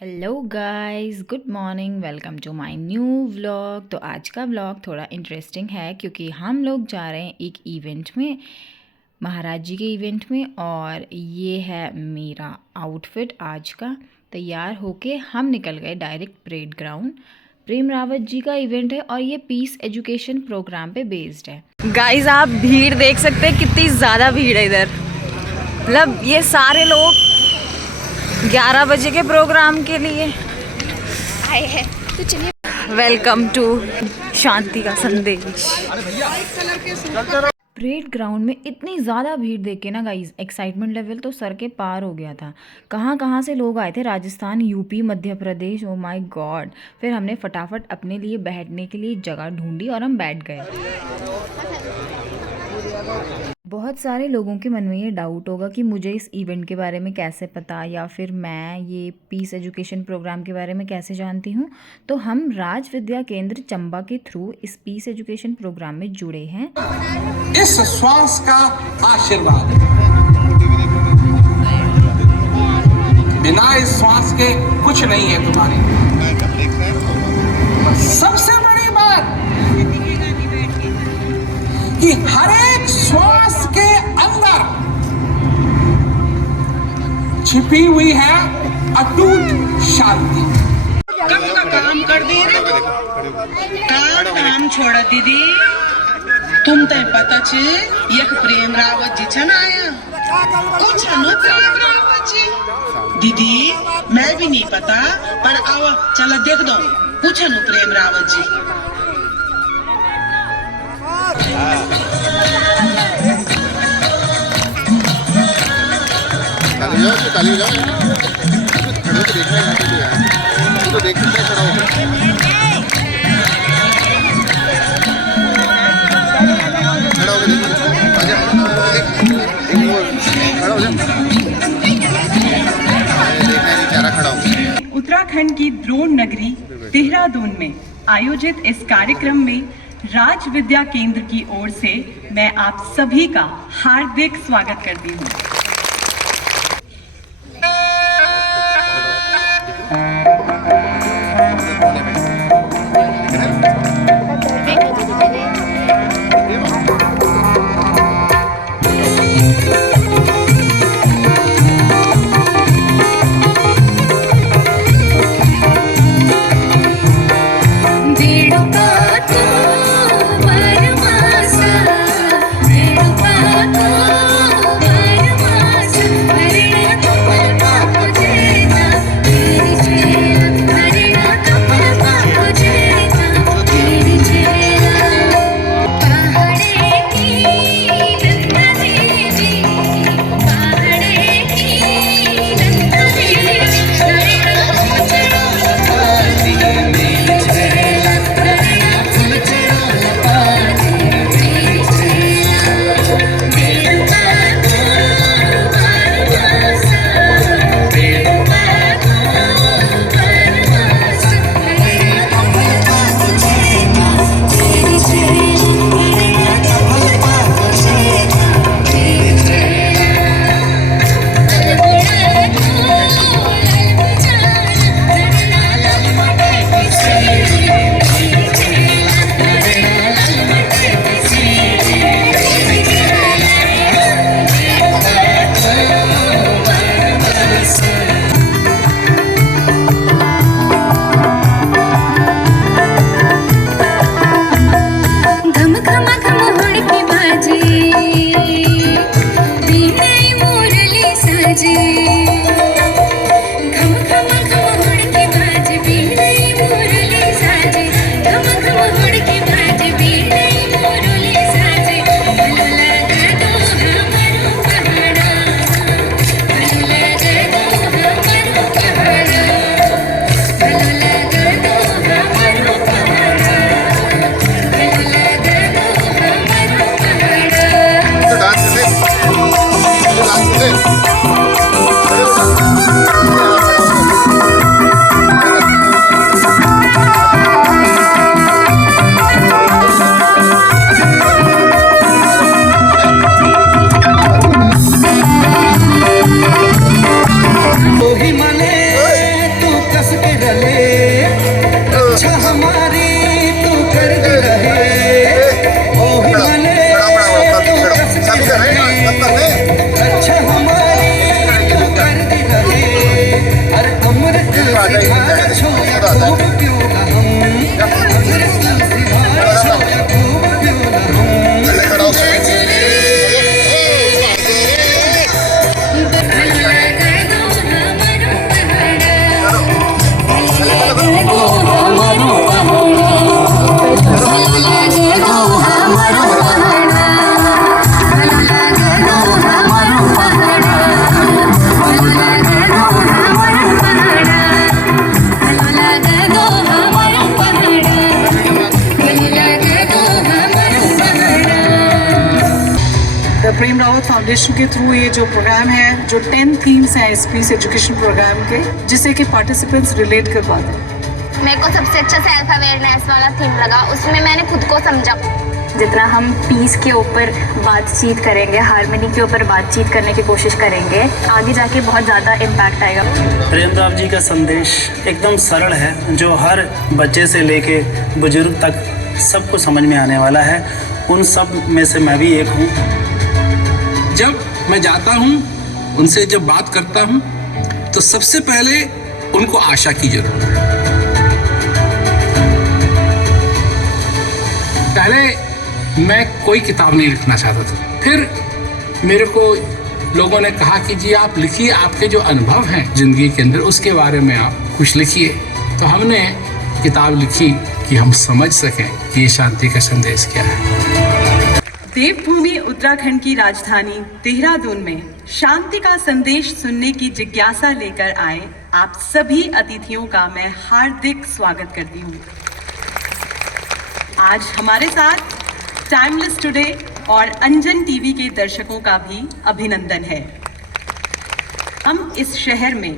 Hello guys, good morning. Welcome to my new vlog. तो आज का व्लॉग थोड़ा इंटरेस्टिंग है क्योंकि हम लोग जा रहे हैं एक इवेंट में, महाराज जी के इवेंट में। और ये है मेरा आउटफिट आज का। तैयार होके हम निकल गए डायरेक्ट परेड ग्राउंड। प्रेम रावत जी का इवेंट है और ये पीस एजुकेशन प्रोग्राम पे बेस्ड है। गाइस आप भीड़ देख सकते हैं, कितनी ज़्यादा भीड़ है इधर। मतलब ये सारे लोग 11 बजे के प्रोग्राम के लिए आए हैं। तो चलिए, वेलकम टू शांति का संदेश। परेड ग्राउंड में इतनी ज़्यादा भीड़ देख के ना गाइस, एक्साइटमेंट लेवल तो सर के पार हो गया था। कहाँ कहाँ से लोग आए थे, Rajasthan, UP, Madhya Pradesh. Oh my God. फिर हमने फटाफट अपने लिए बैठने के लिए जगह ढूंढी और हम बैठ गए। बहुत सारे लोगों के मन में ये डाउट होगा कि मुझे इस इवेंट के बारे में कैसे पता, या फिर मैं ये पीस एजुकेशन प्रोग्राम के बारे में कैसे जानती हूँ। तो हम राज विद्या केंद्र चंबा के थ्रू इस पीस एजुकेशन प्रोग्राम में जुड़े हैं। इस श्वास का आशीर्वाद, बिना इस श्वास के कुछ नहीं है तुम्हारे। सबसे बड़ी बात कि हर एक श्वास के अंदर छिपी हुई है अटूट शांति। कब का काम कर दी रे, काम छोड़ा दीदी। तुम तो पता छे यक प्रेम रावत जी छन आया। कुछ नो प्रेम रावत जी दीदी, मैं भी नहीं पता, पर आओ चलो देख दो। पूछो नो प्रेम रावत जी। ताली जाओ खड़े होकर देखना है, तो देख सकते हैं खड़ा होकर। खड़ा होकर खड़ा हो जाए। उत्तराखंड की द्रोण नगरी देहरादून में आयोजित इस कार्यक्रम में राज विद्या केंद्र की ओर से मैं आप सभी का हार्दिक स्वागत करती हूँ। हंस के रहे, अच्छा हमारी तू कर दी रहे, ओ हिमालय तू हंस के रहे, अच्छा हमारी तू कर दी रहे, अरे अमृत सिधारा छोया खूब क्यों ना हम, अमृत सिधारा छोया खूब क्यों ना हम। द प्रेम रावत फाउंडेशन के थ्रू ये जो प्रोग्राम है, जो 10 थीम्स हैं इस पीस एजुकेशन प्रोग्राम के, जिससे कि पार्टिसिपेंट्स रिलेट कर पाते हैं। मेरे को सबसे अच्छा सेल्फ अवेयरनेस वाला थीम लगा, उसमें मैंने खुद को समझा। जितना हम पीस के ऊपर बातचीत करेंगे, हार्मनी के ऊपर बातचीत करने की कोशिश करेंगे, आगे जाके बहुत ज़्यादा इम्पैक्ट आएगा। प्रेम राव जी का संदेश एकदम सरल है, जो हर बच्चे से लेके बुजुर्ग तक सबको समझ में आने वाला है। उन सब में से मैं भी एक हूँ। जब मैं जाता हूँ, उनसे जब बात करता हूँ, तो सबसे पहले उनको आशा की जरूरत है। पहले मैं कोई किताब नहीं लिखना चाहता था, फिर मेरे को लोगों ने कहा कि जी आप लिखिए, आपके जो अनुभव हैं जिंदगी के अंदर उसके बारे में आप कुछ लिखिए। तो हमने किताब लिखी कि हम समझ सकें कि ये शांति का संदेश क्या है। देवभूमि उत्तराखंड की राजधानी देहरादून में शांति का संदेश सुनने की जिज्ञासा लेकर आए आप सभी अतिथियों का मैं हार्दिक स्वागत करती हूँ। आज हमारे साथ टाइमलेस टुडे और अंजन टीवी के दर्शकों का भी अभिनंदन है। हम इस शहर में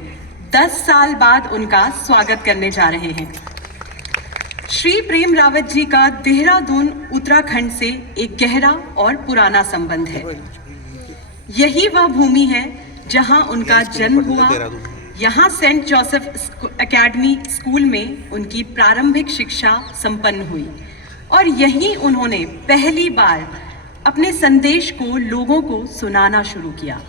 10 साल बाद उनका स्वागत करने जा रहे हैं। श्री प्रेम रावत जी का देहरादून उत्तराखंड से एक गहरा और पुराना संबंध है। यही वह भूमि है जहां उनका जन्म हुआ। यहाँ सेंट जोसेफ एकेडमी स्कूल में उनकी प्रारंभिक शिक्षा संपन्न हुई और यहीं उन्होंने पहली बार अपने संदेश को लोगों को सुनाना शुरू किया।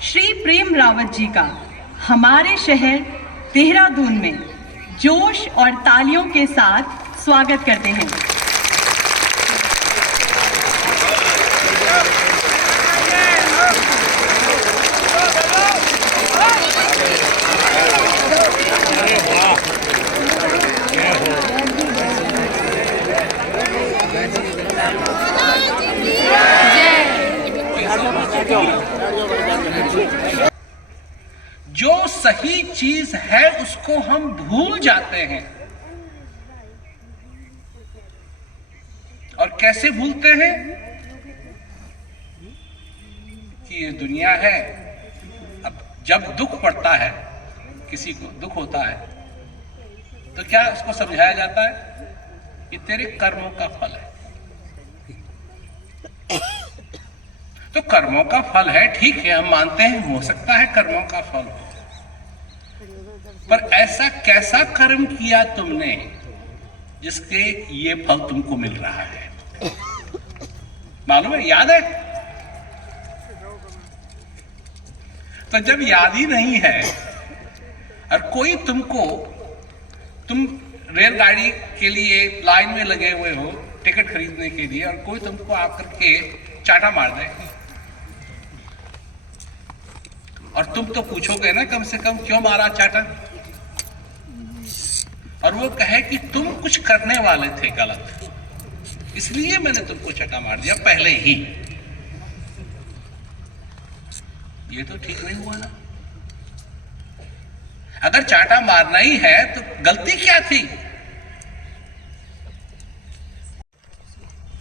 श्री प्रेम रावत जी का हमारे शहर देहरादून में जोश और तालियों के साथ स्वागत करते हैं। जो सही चीज है उसको हम भूल जाते हैं। और कैसे भूलते हैं? कि ये दुनिया है। अब जब दुख पड़ता है, किसी को दुख होता है, तो क्या उसको समझाया जाता है कि तेरे कर्मों का फल है। तो कर्मों का फल है, ठीक है, हम मानते हैं, हो सकता है कर्मों का फल हो, पर ऐसा कैसा कर्म किया तुमने जिसके ये फल तुमको मिल रहा है? मालूम है? याद है? तो जब याद ही नहीं है और कोई तुम रेलगाड़ी के लिए लाइन में लगे हुए हो टिकट खरीदने के लिए, और कोई तुमको आकर के चाटा मार दे, और तुम तो पूछोगे ना कम से कम क्यों मारा चाटा, और वो कहे कि तुम कुछ करने वाले थे गलत, इसलिए मैंने तुमको चाटा मार दिया पहले ही। ये तो ठीक नहीं हुआ ना। अगर चाटा मारना ही है तो गलती क्या थी?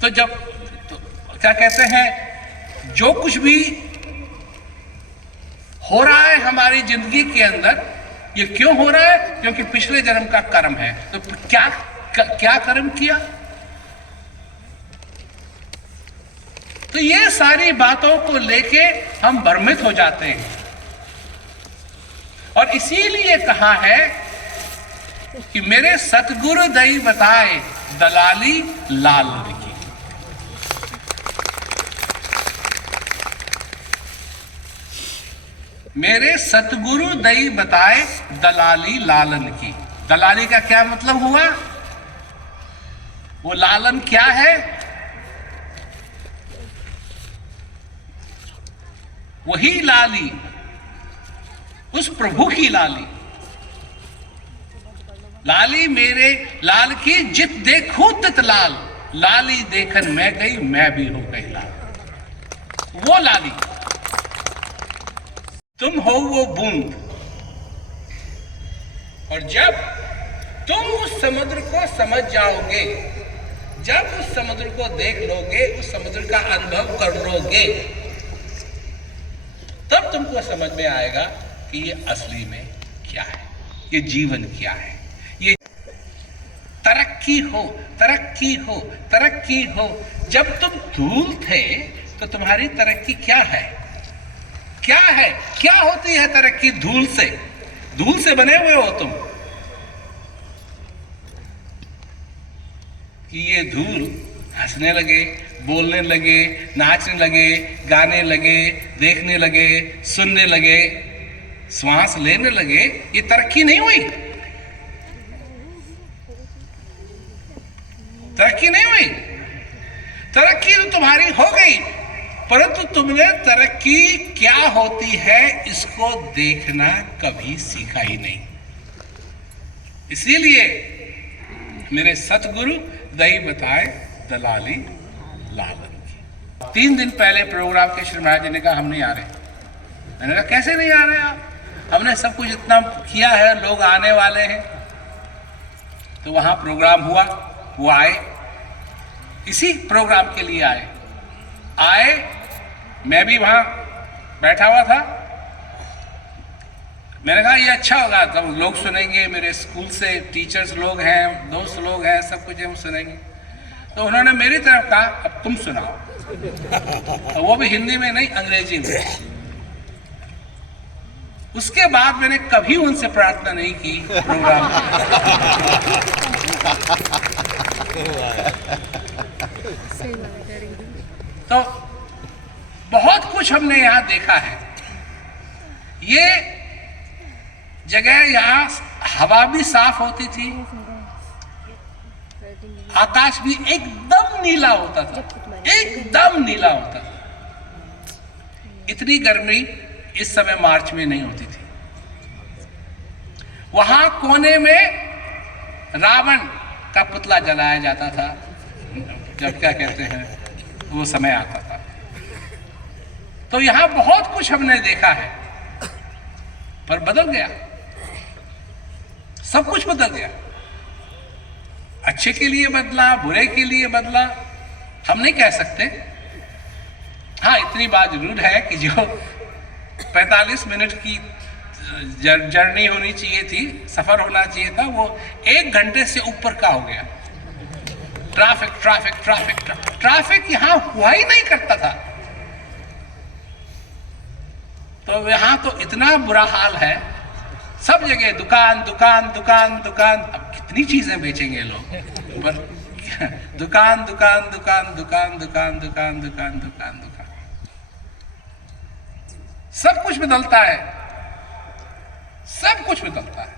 तो क्या कहते हैं, जो कुछ भी हो रहा है हमारी जिंदगी के अंदर, ये क्यों हो रहा है? क्योंकि पिछले जन्म का कर्म है। तो क्या कर्म किया? तो ये सारी बातों को लेके हम भ्रमित हो जाते हैं, और इसीलिए कहा है कि मेरे सतगुरु दई बताए दलाली लाल की। मेरे सतगुरु दई बताए दलाली लालन की। दलाली का क्या मतलब हुआ? वो लालन क्या है? वही लाली, उस प्रभु की लाली। लाली मेरे लाल की जित देखूं तित लाल, लाली देखन मैं गई मैं भी हो गई लाल। वो लाली तुम हो, वो बूंद। और जब तुम उस समुद्र को समझ जाओगे, जब उस समुद्र को देख लोगे, उस समुद्र का अनुभव कर लोगे, तब तुमको समझ में आएगा कि ये असली में क्या है, ये जीवन क्या है। ये तरक्की हो, तरक्की हो, तरक्की हो। जब तुम धूल थे तो तुम्हारी तरक्की क्या है? क्या है? क्या होती है तरक्की? धूल से, धूल से बने हुए हो तुम। कि ये धूल हंसने लगे, बोलने लगे, नाचने लगे, गाने लगे, देखने लगे, सुनने लगे, श्वास लेने लगे, ये तरक्की नहीं हुई। तरक्की नहीं हुई। तरक्की तो तुम्हारी हो गई, परंतु तुमने तरक्की क्या होती है इसको देखना कभी सीखा ही नहीं। इसीलिए मेरे सतगुरु दई बताए दलाली लालन की। 3 दिन पहले प्रोग्राम के श्री महाराज जी ने कहा हम नहीं आ रहे। मैंने कहा कैसे नहीं आ रहे आप? हमने सब कुछ इतना किया है, लोग आने वाले हैं। तो वहां प्रोग्राम हुआ, वो आए, इसी प्रोग्राम के लिए आए। मैं भी वहां बैठा हुआ था। मैंने कहा ये अच्छा होगा, तब लोग सुनेंगे, मेरे स्कूल से टीचर्स लोग हैं, दोस्त लोग हैं, सब कुछ हम सुनेंगे। तो उन्होंने मेरी तरफ कहा अब तुम सुनाओ, वो भी हिंदी में नहीं, अंग्रेजी में। उसके बाद मैंने कभी उनसे प्रार्थना नहीं की प्रोग्राम तो बहुत कुछ हमने यहां देखा है। ये जगह, यहां हवा भी साफ होती थी, आकाश भी एकदम नीला होता था, एकदम नीला होता था। इतनी गर्मी इस समय मार्च में नहीं होती थी। वहां कोने में रावण का पुतला जलाया जाता था, जब क्या कहते हैं वो समय आता था। तो यहां बहुत कुछ हमने देखा है, पर बदल गया, सब कुछ बदल गया। अच्छे के लिए बदला, बुरे के लिए बदला, हम नहीं कह सकते। हाँ, इतनी बात जरूर है कि जो 45 मिनट की जर्नी होनी चाहिए थी, सफर होना चाहिए था, वो 1 घंटे से ऊपर का हो गया। ट्रैफिक ट्रैफिक ट्रैफिक ट्रैफिक यहां हुआ ही नहीं करता था। तो यहां तो इतना बुरा हाल है, सब जगह दुकान दुकान दुकान दुकान। अब कितनी चीजें बेचेंगे लोग, पर दुकान दुकान दुकान दुकान दुकान दुकान दुकान दुकान दुकान, सब कुछ बदलता है, सब कुछ बदलता है।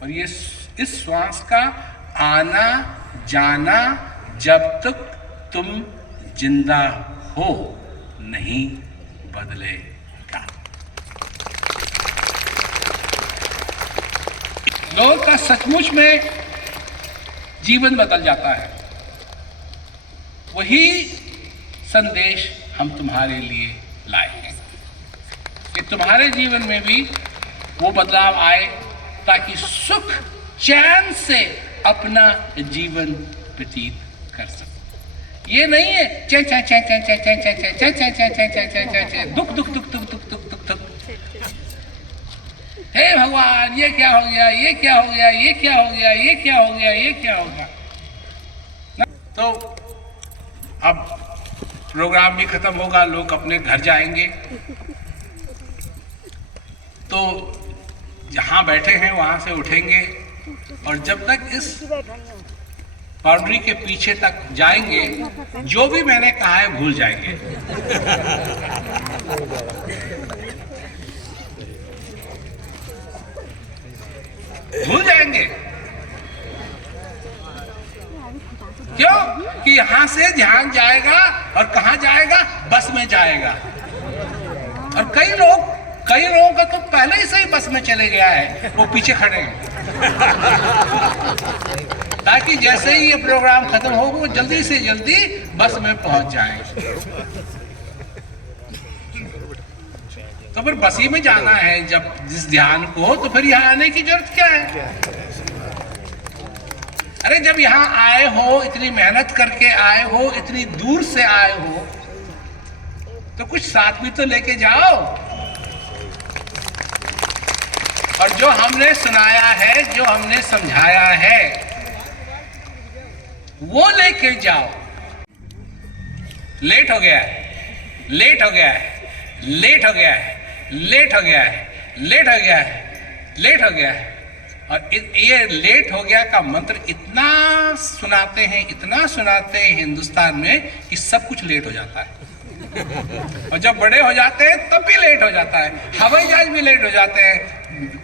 पर ये इस श्वास का आना जाना जब तक तुम जिंदा हो नहीं बदलेगा। लोगों का सचमुच में जीवन बदल जाता है। वही संदेश हम तुम्हारे लिए लाए हैं कि तुम्हारे जीवन में भी वो बदलाव आए, ताकि सुख चैन से अपना जीवन व्यतीत कर सको। ये नहीं है चे चे चे चे चे चे चे चे चे चे चे चे चे चे चे चे दुख दुख दुख दुख दुख दुख दुख दुख। हे भगवान ये क्या हो गया, ये क्या हो गया, ये क्या हो गया, ये क्या हो गया, ये क्या हो गया। तो अब प्रोग्राम भी खत्म होगा, लोग अपने घर जाएंगे। तो जहाँ बैठे हैं वहां से उठेंगे और जब तक इस बाउंड्री के पीछे तक जाएंगे जो भी मैंने कहा है भूल जाएंगे। भूल जाएंगे। क्यों कि यहां से ध्यान जाएगा और कहां जाएगा, बस में जाएगा। और कई लोगों का तो पहले ही से ही बस में चले गया है, वो पीछे खड़े हैं ताकि जैसे ही ये प्रोग्राम खत्म हो वो जल्दी से जल्दी बस में पहुंच जाए। तो फिर बस ही में जाना है जब जिस ध्यान को, तो फिर यहाँ आने की जरूरत क्या है। अरे जब यहाँ आए हो, इतनी मेहनत करके आए हो, इतनी दूर से आए हो, तो कुछ साथ भी तो लेके जाओ। और जो हमने सुनाया है, जो हमने समझाया है, वो लेके जाओ। लेट हो गया है, लेट हो गया है, लेट हो गया है, लेट हो गया है, लेट हो गया है, लेट हो गया है। और ये लेट हो गया का मंत्र इतना सुनाते हैं, इतना सुनाते हैं हिंदुस्तान में कि सब कुछ लेट हो जाता है। और जब बड़े हो जाते हैं तब भी लेट हो जाता है। हवाई जहाज भी लेट हो जाते हैं,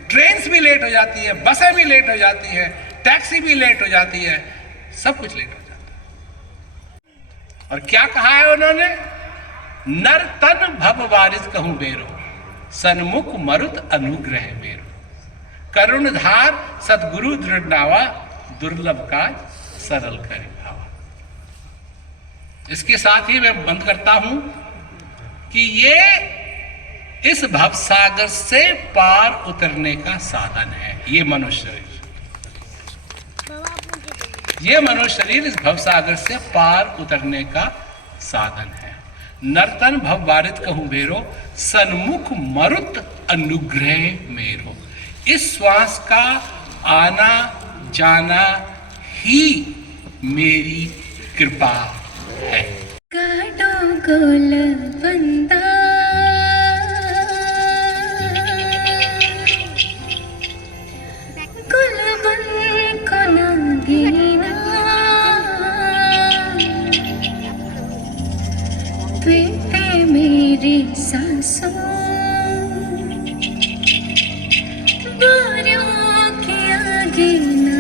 ट्रेन्स भी लेट हो जाती है, बसें भी लेट हो जाती है, टैक्सी भी लेट हो जाती है, सब कुछ लेट हो जाता है। और क्या कहा है उन्होंने, नर तन भव वारिस कहूं बेरो, सन्मुख मरुत अनुग्रह मेरो, करुण धार सतगुरु दृढ़ नावा, दुर्लभ काज सरल करे भावा। इसके साथ ही मैं बंद करता हूं कि ये इस भवसागर से पार उतरने का साधन है। ये मनुष्य शरीर, ये मनुष्य शरीर इस भवसागर से पार उतरने का साधन है। नर्तन भव वारित कहूं बेरो, सन्मुख मरुत अनुग्रह मेरो। इस श्वास का आना जाना ही मेरी कृपा है। काटो गोल बंदा गुल बन को ना देना, पीते मेरी सांसों बारियों के आगे ना।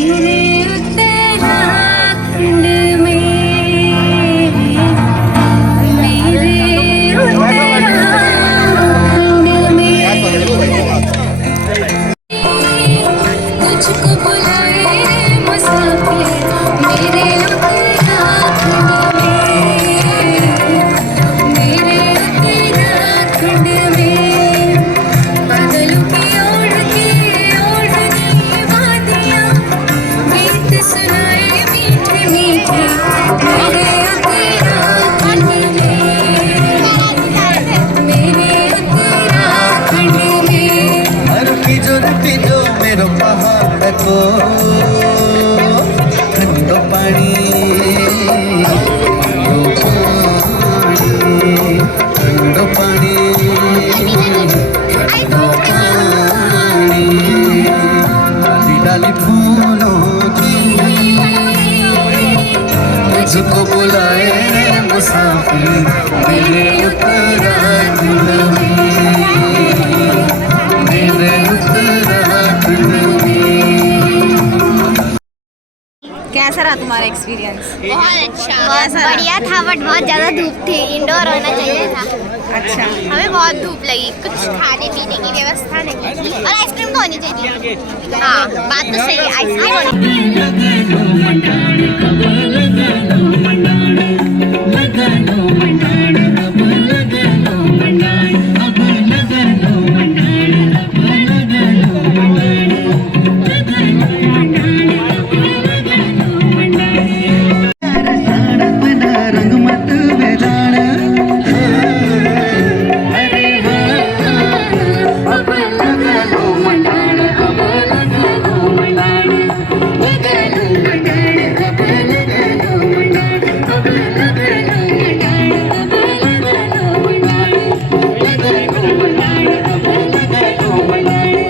मेरे उत्तराखंड में, मेरे उत्तराखंड में तुझको बुलाए मुसाफिर, मेरे उत्तराखंड में, मेरे उत्तराखंड में। बादलों की ओढ़नी वादियाँ, गीत सुनाए मीठे मीठे, मेरे उत्तराखंड में, मेरे उत्तराखंड में। पिजो मेरो पहाड़ को ठंडो पानी, ठंडो पानी, ठंडो पानी, डाली डाली फूलों की तुझको बुलाए मुसाफिर, मेरे उत्तराखंड में, मेरे उत्तराखंड में। कैसा रहा तुम्हारा एक्सपीरियंस? बहुत अच्छा, बहुत बढ़िया था, बट बहुत ज़्यादा धूप थी, इंडोर होना चाहिए था। अच्छा, हमें बहुत धूप लगी, कुछ खाने पीने की व्यवस्था नहीं, और आइसक्रीम तो होनी चाहिए। हाँ, बात तो सही है, आइसक्रीम होनी रंग मत बेजान, अब लगा लो मंडाण, अब लगा लो मंडाण, लगा लो मंडाण, अब लगा लो मंडाण, अब लगा लो मंडाण, अब लगा लो मंडाण, लगा लो मंडाण, अब लगा लो मंडाण, अब लगा लो मंडाण,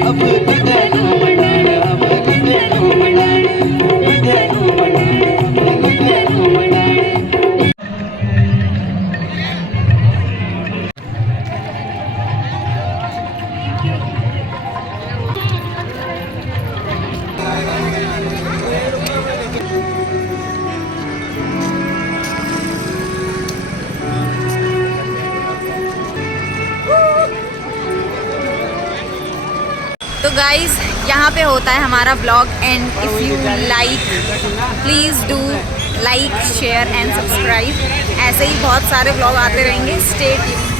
अब लगा लो मंडाण, लगा लो मंडाण, लगा लो मंडाण। तो गाइज यहाँ पे होता है हमारा blog and if you like please do like share and subscribe. ऐसे ही बहुत सारे ब्लॉग आते रहेंगे। Stay tuned.